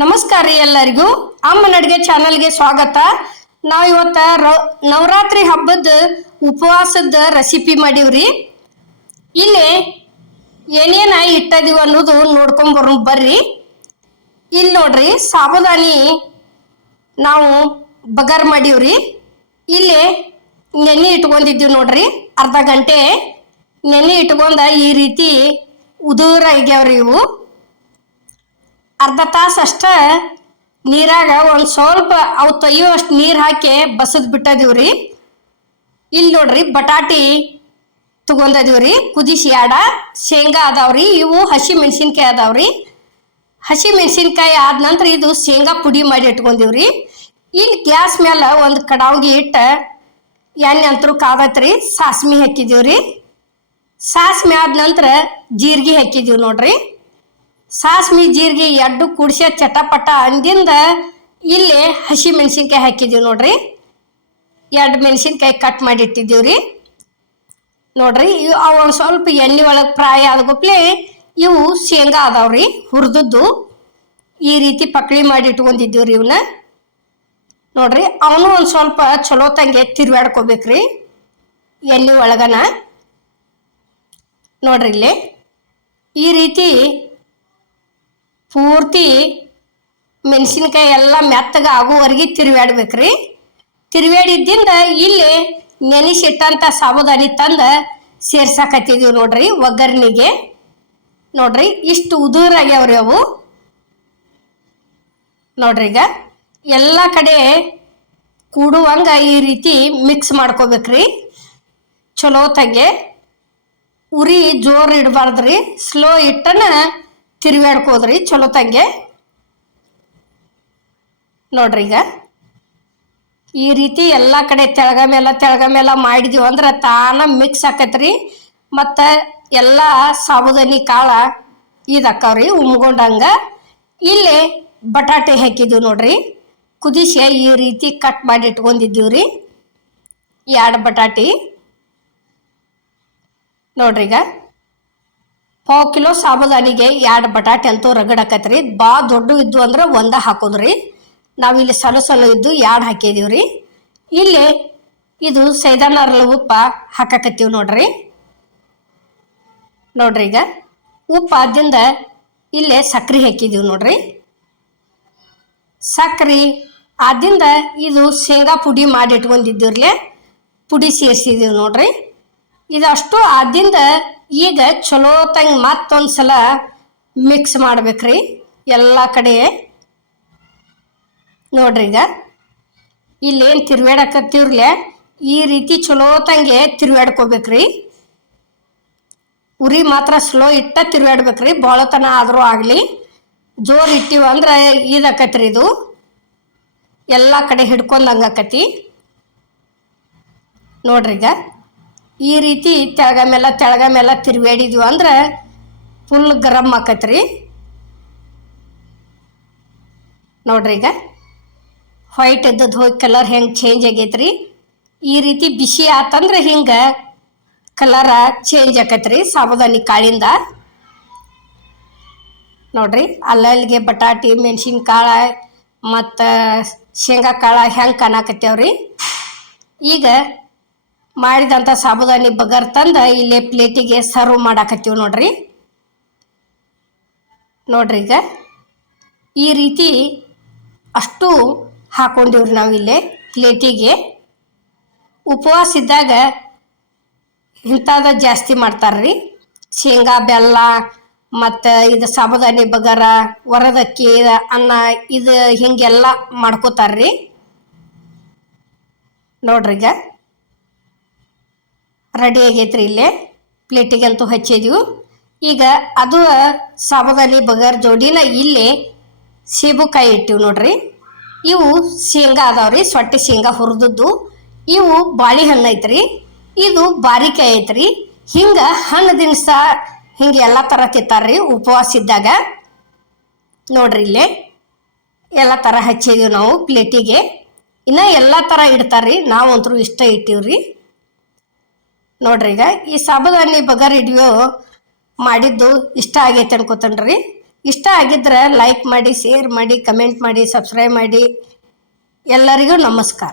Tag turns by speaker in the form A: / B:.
A: ನಮಸ್ಕಾರ ರೀ ಎಲ್ಲರಿಗೂ. ಅಮ್ಮನ ಅಡುಗೆ ಚಾನಲ್ಗೆ ಸ್ವಾಗತ. ನಾವು ಇವತ್ತ ನವರಾತ್ರಿ ಹಬ್ಬದ ಉಪವಾಸದ ರೆಸಿಪಿ ಮಾಡೀವ್ರಿ. ಇಲ್ಲಿ ಏನೇನ ಇಟ್ಟದೀವಿ ಅನ್ನೋದು ನೋಡ್ಕೊಂಬರು ಬರ್ರಿ. ಇಲ್ಲಿ ನೋಡ್ರಿ ಸಾಬುದಾನಿ ನಾವು ಬಗರ್ ಮಾಡೀವ್ರಿ. ಇಲ್ಲಿ ನೆನೆ ಇಟ್ಕೊಂಡಿದ್ದೀವಿ ನೋಡ್ರಿ. ಅರ್ಧ ಗಂಟೆ ನೆನೆ ಇಟ್ಕೊಂಡ ಈ ರೀತಿ ಉದುರ ಆಗ್ಯಾವ್ರಿ ಇವು. ಅರ್ಧ ತಾಸು ಅಷ್ಟ ನೀರಾಗ ಒಂದು ಸ್ವಲ್ಪ ಅವು ತೊಯ್ಯುವಷ್ಟು ನೀರು ಹಾಕಿ ಬಸದ್ ಬಿಟ್ಟದೀವ್ರಿ. ಇಲ್ಲಿ ನೋಡ್ರಿ ಬಟಾಟಿ ತಗೊಂಡದೀವ್ರಿ, ಕುದಿಸಿ ಆಡ, ಶೇಂಗಾ ಅದಾವ್ರಿ, ಇವು ಹಸಿ ಮೆಣಸಿನ್ಕಾಯಿ ಅದಾವ್ರಿ. ಹಸಿ ಮೆಣಸಿನ್ಕಾಯಿ ಆದ ನಂತರ ಇದು ಶೇಂಗಾ ಪುಡಿ ಮಾಡಿ ಇಟ್ಕೊಂಡಿವ್ರಿ. ಇಲ್ಲಿ ಗ್ಯಾಸ್ ಮೇಲೆ ಒಂದು ಕಡಾವ್ಗೆ ಇಟ್ಟು ಎಣ್ಣೆ ಅಂತರೂ ಕಾದತ್ರಿ ಸಾಸ್ಮಿ ಹಾಕಿದೀವ್ರಿ. ಸಾಸ್ಮಿ ಆದ ನಂತರ ಜೀರಿಗೆ ಹಾಕಿದೀವಿ ನೋಡ್ರಿ. ಸಾಸ್ಮಿ ಜೀರಿಗೆ ಎಡ್ಡು ಕುಡಿಸಿ ಚಟಪಟ ಅಂದಿಂದ ಇಲ್ಲಿ ಹಸಿ ಮೆಣಸಿನ್ಕಾಯಿ ಹಾಕಿದ್ದೀವಿ ನೋಡ್ರಿ. ಎರಡು ಮೆಣಸಿನ್ಕಾಯಿ ಕಟ್ ಮಾಡಿ ಇಟ್ಟಿದ್ದೀವ್ರಿ ನೋಡ್ರಿ, ಇವು ಒಂದು ಸ್ವಲ್ಪ ಎಣ್ಣೆ ಒಳಗೆ ಫ್ರೈ ಆದಗೊಪ್ಲೆ ಇವು ಶೇಂಗಾ ಅದಾವ್ರಿ ಹುರಿದದ್ದು. ಈ ರೀತಿ ಪಕ್ಳಿ ಮಾಡಿ ಇಟ್ಕೊಂಡಿದ್ದೀವ್ರಿ ಇವನ್ನ ನೋಡ್ರಿ, ಅವನು ಒಂದು ಸ್ವಲ್ಪ ಚಲೋ ತಂಗೆ ತಿರ್ವಾಡ್ಕೋಬೇಕ್ರಿ ಎಣ್ಣೆ ಒಳಗನ. ನೋಡ್ರಿ ಇಲ್ಲಿ, ಈ ರೀತಿ ಪೂರ್ತಿ ಮೆಣಸಿನ್ಕಾಯಿ ಎಲ್ಲ ಮೆತ್ತಗ ಆಗುವವರೆಗೆ ತಿರುವಾಡ್ಬೇಕ್ರಿ ತಿರುವಾಡಿದ್ದಿಂದ ಇಲ್ಲಿ ನೆನೆಸಿಟ್ಟಂಥ ಸಾಬುದಾನಿ ತಂದು ಸೇರ್ಸಾಕತ್ತಿದೀವಿ ನೋಡ್ರಿ ಒಗ್ಗರಣಿಗೆ. ನೋಡ್ರಿ ಇಷ್ಟು ಉದುರಾಗ್ಯಾವ್ರಿ ಅವು. ನೋಡ್ರಿ ಈಗ ಎಲ್ಲ ಕಡೆ ಕೂಡುವಂಗ ಈ ರೀತಿ ಮಿಕ್ಸ್ ಮಾಡ್ಕೋಬೇಕ್ರಿ. ಚಲೋ ಉರಿ ಜೋರು ಇಡಬಾರ್ದ್ರಿ. ಸ್ಲೋ ಇಟ್ಟನ ತಿರುವಾಡ್ಕೋದ್ರಿ ಚಲೋ ತಂಗೆ. ನೋಡ್ರಿ ಈಗ. ಈ ರೀತಿ ಎಲ್ಲ ಕಡೆ ತೆಳಗ ಮೇಲ ತೆಳಗ ಮೇಲ ಮಾಡಿದೀವಿ ಅಂದ್ರೆ ತಾನ ಮಿಕ್ಸ್ ಆಕತ್ರಿ. ಮತ್ತು ಎಲ್ಲ ಸಾಬುದಾನಿ ಕಾಳ ಇದಾಕವ್ರಿ, ಉಮ್ಗೊಂಡಂಗ. ಇಲ್ಲಿ ಬಟಾಟೆ ಹಾಕಿದ್ದೀವಿ ನೋಡ್ರಿ. ಕುದಿಸಿ ಈ ರೀತಿ ಕಟ್ ಮಾಡಿ ಇಟ್ಕೊಂಡಿದ್ದೀವ್ರಿ ಎರಡು ಬಟಾಟಿ. ನೋಡ್ರಿ ಈಗ. ಪಾವು ಕಿಲೋ ಸಾಬುದಾನಿಗೆ ಎರಡು ಬಟಾಟೆ ಅಂತೂ ರಗಡಾಕತ್ರಿ ಬಾ ದೊಡ್ಡ ಇದ್ದು ಅಂದ್ರೆ ಒಂದ ಹಾಕೋದ್ರಿ. ನಾವಿಲ್ಲಿ ಸಲು ಸಲು ಇದ್ದು ಎರಡು ರೀ ಇಲ್ಲಿ ಇದು ಸೈದಾನರ್ಲ ಉಪ್ಪ ಹಾಕಕತ್ತೀವಿ ನೋಡ್ರಿ. ನೋಡ್ರಿ ಈಗ. ಉಪ್ಪು ಆದಿಂದ ಇಲ್ಲೇ ಸಕ್ರೆ ಹಾಕಿದೀವಿ ನೋಡ್ರಿ. ಸಕ್ರೆ ಆದಿಂದ ಇದು ಶೇಂಗಾ ಪುಡಿ ಮಾಡಿ ಇಟ್ಕೊಂಡಿದ್ದೀವ್ರಲ್ಲೇ ಪುಡಿ ಸೇರಿಸಿದೀವಿ ನೋಡ್ರಿ. ಇದಷ್ಟು ಆದಿಂದ ಈಗ ಚಲೋ ತಂಗ ಮತ್ತೊಂದು ಸಲ ಮಿಕ್ಸ್ ಮಾಡ್ಬೇಕ್ರಿ ಎಲ್ಲ ಕಡೆ. ನೋಡ್ರಿ ಈಗ. ಇಲ್ಲೇನು ತಿರ್ವಾಡಕತ್ತೀವ್ರಲೆ ಈ ರೀತಿ ಚಲೋ ತಂಗೆ ರೀ ಉರಿ ಮಾತ್ರ ಸ್ಲೋ ಇಟ್ಟ ತಿರ್ವಾಡ್ಬೇಕ್ರಿ ಭಾಳತನ ಆದರೂ ಆಗಲಿ. ಜೋರು ಇಟ್ಟಿವ ಅಂದ್ರೆ ಇದಾಕತ್ರಿ ಇದು. ಎಲ್ಲ ಕಡೆ ಹಿಡ್ಕೊಂಡಂಗೆ ಆಕತಿ ನೋಡ್ರಿ ಈಗ. ಈ ರೀತಿ ತೆಳಗ ಮೇಲೆ ತೆಳಗ ಮೇಲೆ ತಿರುಗಾಡಿದ್ವಿ ಅಂದ್ರೆ ಫುಲ್ ಗರಮ್ ಆಕತ್ರಿ. ನೋಡ್ರಿ ಈಗ. ವೈಟ್ ಇದ್ದದ್ದು ಹೋಗಿ ಕಲರ್ ಹೆಂಗೆ ಚೇಂಜ್ ಆಗೈತ್ರಿ. ಈ ರೀತಿ ಬಿಸಿ ಆತಂದ್ರೆ ಹಿಂಗೆ ಕಲರ ಚೇಂಜ್ ಆಕತ್ರಿ ಸಾಬುದಾನಿ ಕಾಳಿಂದ. ನೋಡ್ರಿ, ಅಲ್ಲಲ್ಲಿಗೆ ಬಟಾಟಿ, ಮೆಣಸಿನ್ಕಾಳು ಮತ್ತು ಶೇಂಗಾ ಕಾಳು ಹೆಂಗೆ ಕಾಣಕತ್ತೇವ್ರಿ. ಈಗ ಮಾಡಿದಂಥ ಸಾಬುದಾನಿ ಬಗರ್ ತಂದು ಇಲ್ಲಿ ಪ್ಲೇಟಿಗೆ ಸರ್ವ್ ಮಾಡಾಕತ್ತೀವಿ ನೋಡ್ರಿ. ನೋಡ್ರಿ ಈಗ. ಈ ರೀತಿ ಅಷ್ಟು ಹಾಕೊಂಡಿವ್ರಿ ನಾವು ಇಲ್ಲಿ ಪ್ಲೇಟಿಗೆ ಉಪವಾಸ ಇದ್ದಾಗ ಇಂಥದ ಜಾಸ್ತಿ ಮಾಡ್ತಾರ್ರಿ. ಶೇಂಗಾ, ಬೆಲ್ಲ ಮತ್ತು ಇದು ಸಾಬುದಾನಿ ಬಗಾರ, ವರದಕ್ಕಿ, ಅನ್ನ ಇದು ಹಿಂಗೆಲ್ಲ ಮಾಡ್ಕೋತಾರ್ರಿ. ನೋಡ್ರಿ ಈಗ. ರೆಡಿ ಆಗೈತ್ರಿ ಇಲ್ಲೇ. ಪ್ಲೇಟಿಗಂತೂ ಹಚ್ಚಿದ್ವು. ಈಗ ಅದು ಸಾಬುದಾನಿ ಬಗರ್ ಜೋಡಿನ ಇಲ್ಲಿ ಸೇಬುಕಾಯಿ ಇಟ್ಟಿವಿ ನೋಡ್ರಿ. ಇವು ಶೇಂಗಾ ಅದಾವ್ರಿ ಸೊಟ್ಟೆ ಶೇಂಗಾ ಹುರಿದದ್ದು. ಇವು ಬಾಳೆಹಣ್ಣು ಐತ್ರಿ. ಇದು ಬಾರಿಕಾಯಿ ಐತ್ರಿ. ಹಿಂಗೆ ಹಣ್ಣು ದಿನಸ ಹಿಂಗೆ ಎಲ್ಲ ಥರ ತಿಂತಾರ್ರಿ ಉಪವಾಸ ಇದ್ದಾಗ. ನೋಡ್ರಿ ಇಲ್ಲೇ. ಎಲ್ಲ ಥರ ಹಚ್ಚಿದೀವಿ ನಾವು ಪ್ಲೇಟಿಗೆ. ಇನ್ನು ಎಲ್ಲ ಥರ ಇಡ್ತಾರ್ರಿ ನಾವಂತರೂ ಇಷ್ಟ ಇಟ್ಟಿವ್ರಿ. ನೋಡ್ರಿ ಈಗ ಈ ಸಾಬುದಾನಿ ಬಗರ್ ಹಿಡಿಯೋ ಮಾಡಿದ್ದು ಇಷ್ಟ ಆಗೈತೆ ಅನ್ಕೋತನ್ರಿ. ಇಷ್ಟ ಆಗಿದ್ರೆ ಲೈಕ್ ಮಾಡಿ ಶೇರ್ ಮಾಡಿ ಕಮೆಂಟ್ ಮಾಡಿ ಸಬ್ಸ್ಕ್ರೈಬ್ ಮಾಡಿ. ಎಲ್ಲರಿಗೂ ನಮಸ್ಕಾರ.